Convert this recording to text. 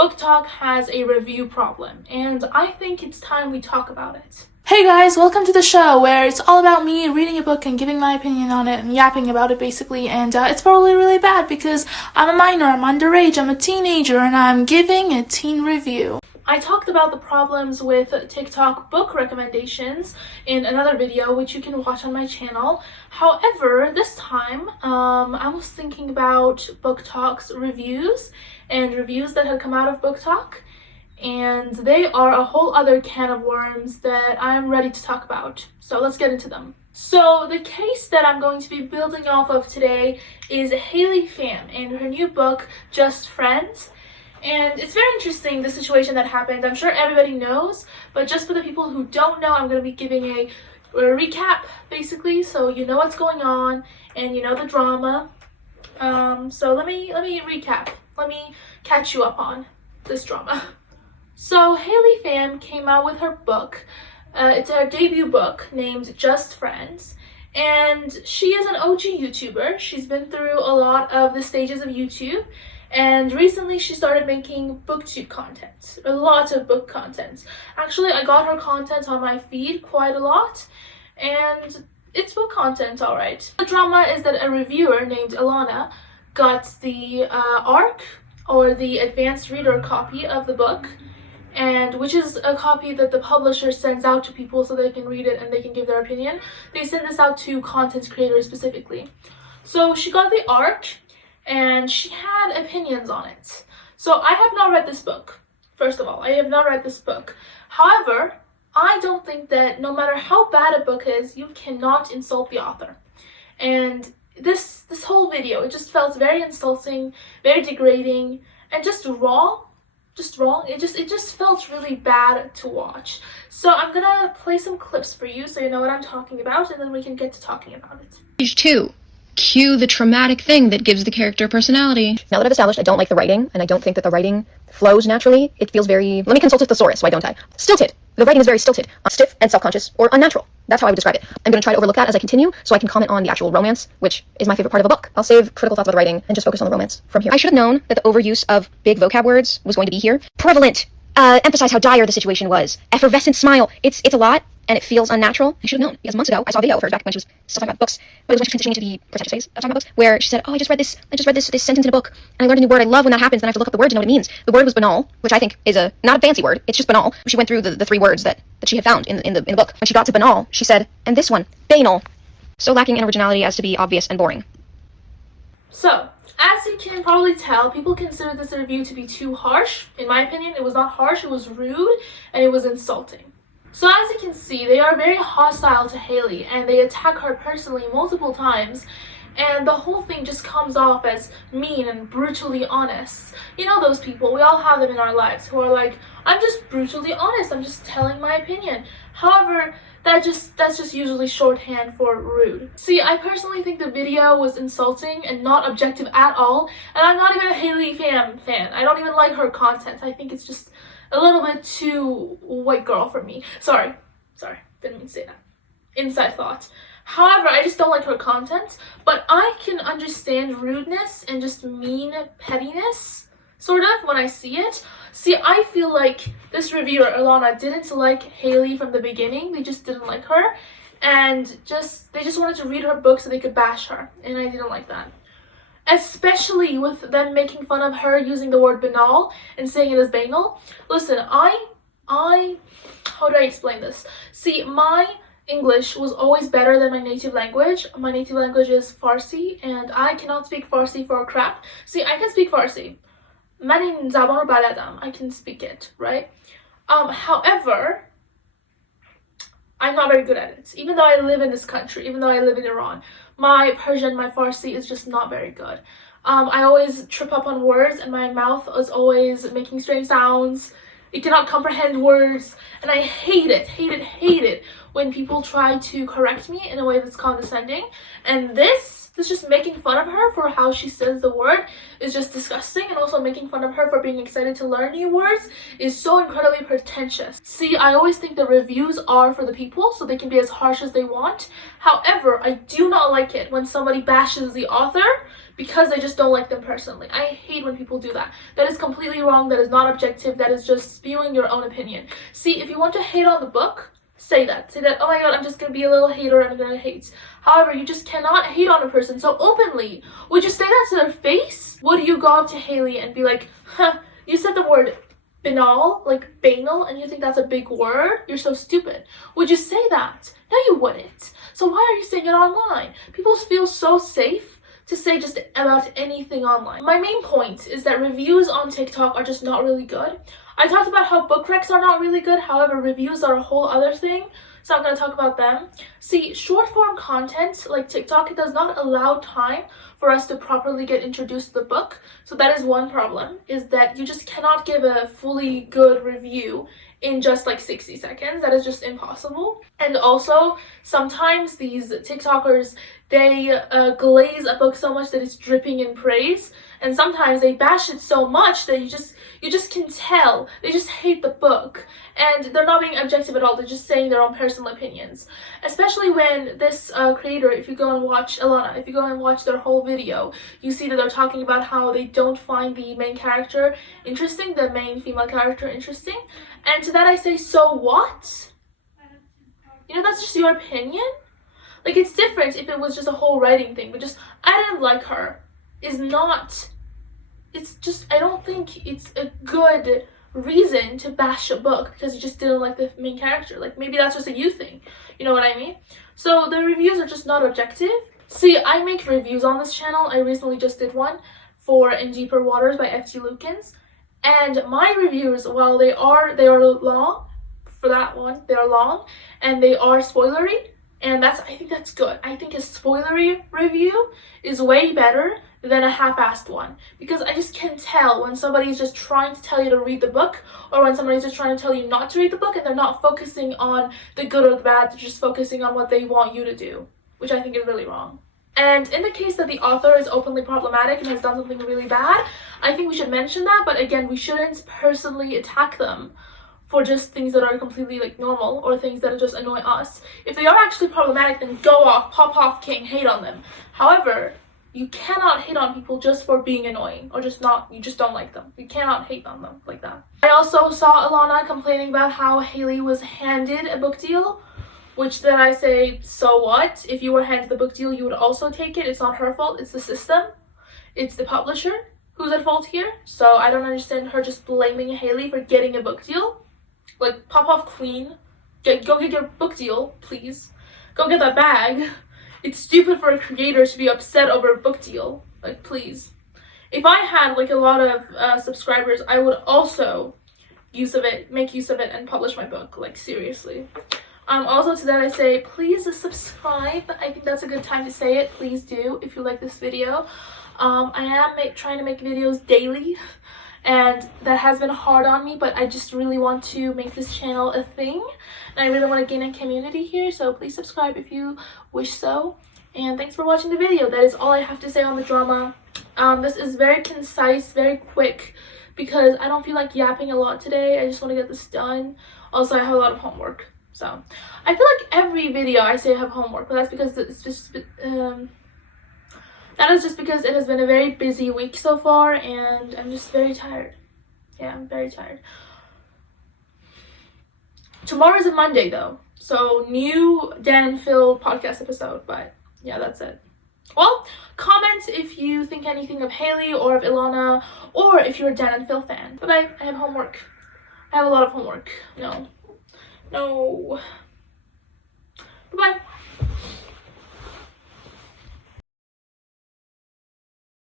Booktok has a review problem, and I think it's time we talk about it. Hey guys, welcome to the show where it's all about me reading a book and giving my opinion on it and yapping about it basically, and it's probably really bad because I'm a minor, I'm underage, I'm a teenager, and I'm giving a teen review. I talked about the problems with TikTok book recommendations in another video, which you can watch on my channel. However, this time, I was thinking about Booktok's reviews and reviews that had come out of Booktok, and they are a whole other can of worms that I'm ready to talk about. So let's get into them. So the case that I'm going to be building off of today is Haley Pham and her new book, Just Friends. And it's very interesting, the situation that happened. I'm sure everybody knows, but just for the people who don't know, I'm going to be giving a recap, basically, so you know what's going on and you know the drama. So let me recap. Let me catch you up on this drama. So Haley Pham came out with her book. It's her debut book named Just Friends. And she is an OG YouTuber. She's been through a lot of the stages of YouTube. And recently she started making booktube content, a lot of book content. Actually, I got her content on my feed quite a lot, and it's book content, alright. The drama is that a reviewer named Ilana got the ARC, or the advanced reader copy of the book, and which is a copy that the publisher sends out to people so they can read it and they can give their opinion. They send this out to content creators specifically. So she got the ARC, and she had opinions on it. So I have not read this book. First of all, I have not read this book. However, I don't think that no matter how bad a book is, you cannot insult the author. And this whole video, it just felt very insulting, very degrading, and just wrong. It just felt really bad to watch. So I'm gonna play some clips for you so you know what I'm talking about, and then we can get to talking about it. Page 2. Cue the traumatic thing that gives the character personality. Now that I've established I don't like the writing, and I don't think that the writing flows naturally, it feels very, let me consult a thesaurus, why don't I? Stilted. The writing is very stilted, stiff and self-conscious, or unnatural. That's how I would describe it. I'm going to try to overlook that as I continue, so I can comment on the actual romance, which is my favorite part of a book. I'll save critical thoughts about the writing and just focus on the romance from here. I should have known that the overuse of big vocab words was going to be here. Prevalent. Emphasize how dire the situation was. Effervescent smile. It's a lot, and it feels unnatural. I should have known, because months ago, I saw a video of hers back when she was still talking about books, but it was when she was transitioning to the percentage phase of talking about books, where she said, oh, I just read this sentence in a book, and I learned a new word. I love when that happens, then I have to look up the word to know what it means. The word was banal, which I think is not a fancy word, it's just banal. She went through the three words that she had found in the book. When she got to banal, she said, and this one, banal. So lacking in originality as to be obvious and boring. So, as you can probably tell, people consider this review to be too harsh. In my opinion, it was not harsh, it was rude, and it was insulting. So as you can see, they are very hostile to Haley, and they attack her personally multiple times, and the whole thing just comes off as mean and brutally honest. You know those people, we all have them in our lives, who are like, I'm just brutally honest, I'm just telling my opinion. However, that's just usually shorthand for rude. See, I personally think the video was insulting and not objective at all, and I'm not even a Haley Pham fan. I don't even like her content. I think it's just a little bit too white girl for me. Sorry, didn't mean to say that. Inside thought. However, I just don't like her content, but I can understand rudeness and just mean pettiness, sort of, when I see it. See, I feel like this reviewer, Ilana, didn't like Haley from the beginning. They just didn't like her, and they just wanted to read her book so they could bash her, and I didn't like that. Especially with them making fun of her using the word banal and saying it as banal. Listen, how do I explain this? See, my English was always better than my native language. My native language is Farsi, and I cannot speak Farsi for crap. See, I can speak Farsi. من این زبان رو بلدم. I can speak it, right? However, I'm not very good at it. Even though I live in this country, even though I live in Iran, my Persian, my Farsi is just not very good. I always trip up on words, and my mouth is always making strange sounds. It cannot comprehend words, and I hate it when people try to correct me in a way that's condescending. And this It's just making fun of her for how she says the word is just disgusting, and also making fun of her for being excited to learn new words is so incredibly pretentious. See, I always think the reviews are for the people, so they can be as harsh as they want. However, I do not like it when somebody bashes the author because they just don't like them personally. I hate when people do that. That is completely wrong. That is not objective. That is just spewing your own opinion. See, if you want to hate on the book, say that. Say that, oh my god, I'm just gonna be a little hater and I'm gonna hate. However, you just cannot hate on a person so openly. Would you say that to their face? Would you go up to Haley and be like, huh, you said the word banal, like banal, and you think that's a big word? You're so stupid. Would you say that? No, you wouldn't. So why are you saying it online? People feel so safe to say just about anything online. My main point is that reviews on TikTok are just not really good. I talked about how book recs are not really good, however, reviews are a whole other thing, so I'm going to talk about them. See, short form content like TikTok, it does not allow time for us to properly get introduced to the book, so that is one problem, is that you just cannot give a fully good review in just like 60 seconds. That is just impossible. And also, sometimes these TikTokers, they glaze a book so much that it's dripping in praise, and sometimes they bash it so much that you just can tell they just hate the book, and they're not being objective at all. They're just saying their own personal opinions. Especially when this creator, if you go and watch Ilana, if you go and watch their whole video, you see that they're talking about how they don't find the main character interesting, the main female character interesting. And to that I say, so what? You know, that's just your opinion. Like, it's different if it was just a whole writing thing, but just, I didn't like her, is not, it's just, I don't think it's a good reason to bash a book because you just didn't like the main character. Like, maybe that's just a you thing, you know what I mean? So the reviews are just not objective. See, I make reviews on this channel. I recently just did one for In Deeper Waters by F.T. Lukens, and my reviews, while they are long, for that one, they are long, and they are spoilery, and I think that's good. I think a spoilery review is way better than a half-assed one, because I just can tell when somebody's just trying to tell you to read the book, or when somebody's just trying to tell you not to read the book, and they're not focusing on the good or the bad, they're just focusing on what they want you to do, which I think is really wrong. And in the case that the author is openly problematic and has done something really bad, I think we should mention that, but again, we shouldn't personally attack them for just things that are completely like normal or things that just annoy us. If they are actually problematic, then go off, pop off, king, hate on them. However, you cannot hate on people just for being annoying or you just don't like them. You cannot hate on them like that. I also saw Ilana complaining about how Haley was handed a book deal, which then I say, so what? If you were handed the book deal, you would also take it. It's not her fault, it's the system. It's the publisher who's at fault here. So I don't understand her just blaming Haley for getting a book deal. Like, pop off, queen. Go get your book deal, please. Go get that bag. It's stupid for a creator to be upset over a book deal. Like, please. If I had like a lot of subscribers, I would also make use of it and publish my book. Like, seriously. Also to that I say, please subscribe. I think that's a good time to say it. Please do if you like this video. I am trying to make videos daily, and that has been hard on me, but I just really want to make this channel a thing, and I really want to gain a community here, so please subscribe if you wish so. And thanks for watching the video. That is all I have to say on the drama. This is very concise, very quick, because I don't feel like yapping a lot today. I just want to get this done. Also, I have a lot of homework. So, I feel like every video I say I have homework, but that's because it's just, that is just because it has been a very busy week so far, and I'm just very tired. Yeah, I'm very tired. Tomorrow's a Monday though, so new Dan and Phil podcast episode, but yeah, that's it. Well, comment if you think anything of Haley or of Ilana, or if you're a Dan and Phil fan. Bye-bye, I have homework. I have a lot of homework. No.